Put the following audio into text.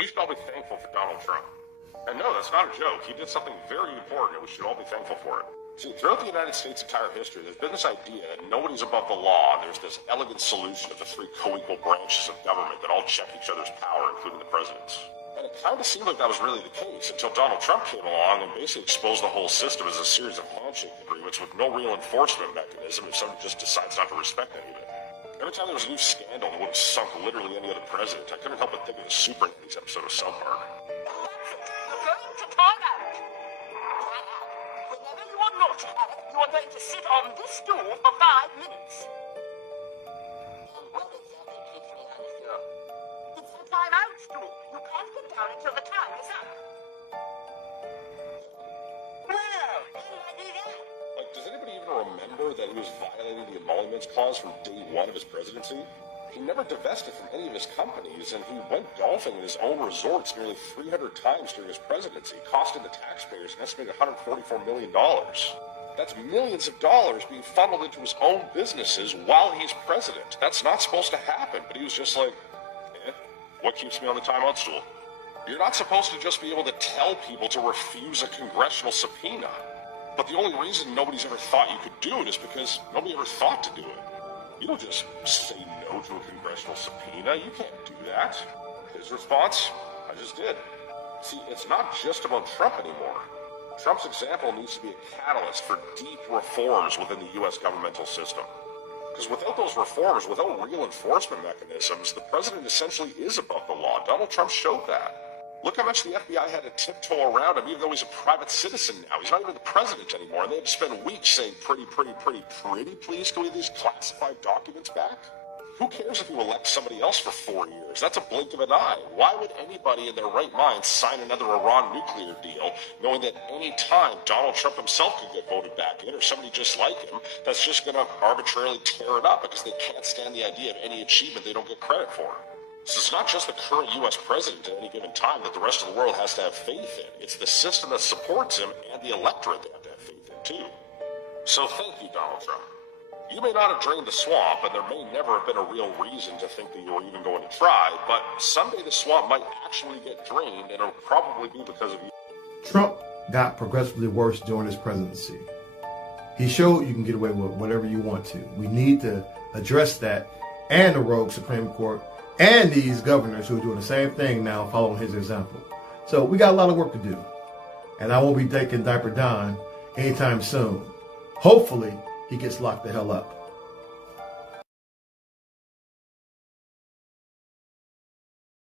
We should all be thankful for Donald Trump. And no, that's not a joke. He did something very important, and we should all be thankful for it. See, throughout the United States' entire history, there's been this idea that nobody's above the law, and there's this elegant solution of the three co-equal branches of government that all check each other's power, including the president's. And it kind of seemed like that was really the case until Donald Trump came along and basically exposed the whole system as a series of handshake agreements with no real enforcement mechanism if somebody just decides not to respect any of it. Every time there was a new scandal that would have sunk literally any other president, I couldn't help but think of the Super Nannies episode of South Park. You're going to time out. Whenever you are not, you are going to sit on this stool for 5 minutes. And what exactly keeps me on the stool? It's the time out stool. You can't get down until the time is up. Well, how do I do that? Like, does anybody even remember that he was violating the emoluments clause from day one of his presidency? He never divested from any of his companies, and he went golfing in his own resorts nearly 300 times during his presidency, costing the taxpayers an estimated $144 million. That's millions of dollars being funneled into his own businesses while he's president. That's not supposed to happen, but he was just like, what keeps me on the timeout stool? You're not supposed to just be able to tell people to refuse a congressional subpoena. But the only reason nobody's ever thought you could do it is because nobody ever thought to do it. You don't just say no to a congressional subpoena. You can't do that. His response? I just did. See, it's not just about Trump anymore. Trump's example needs to be a catalyst for deep reforms within the U.S. governmental system. Because without those reforms, without real enforcement mechanisms, the president essentially is above the law. Donald Trump showed that. Look how much the FBI had to tiptoe around him, even though he's a private citizen now. He's not even the president anymore. And they had to spend weeks saying, pretty please, can we have these classified documents back? Who cares if you elect somebody else for 4 years? That's a blink of an eye. Why would anybody in their right mind sign another Iran nuclear deal, knowing that any time Donald Trump himself could get voted back in, or somebody just like him, that's just going to arbitrarily tear it up because they can't stand the idea of any achievement they don't get credit for? So it's not just the current U.S. president at any given time that the rest of the world has to have faith in. It's the system that supports him and the electorate they have to have faith in, too. So thank you, Donald Trump. You may not have drained the swamp, and there may never have been a real reason to think that you were even going to try, but someday the swamp might actually get drained, and it'll probably be because of you. Trump got progressively worse during his presidency. He showed you can get away with whatever you want to. We need to address that, and the rogue Supreme Court, and these governors who are doing the same thing now, following his example. So we got a lot of work to do. And I won't be taking Diaper Don anytime soon. Hopefully, he gets locked the hell up.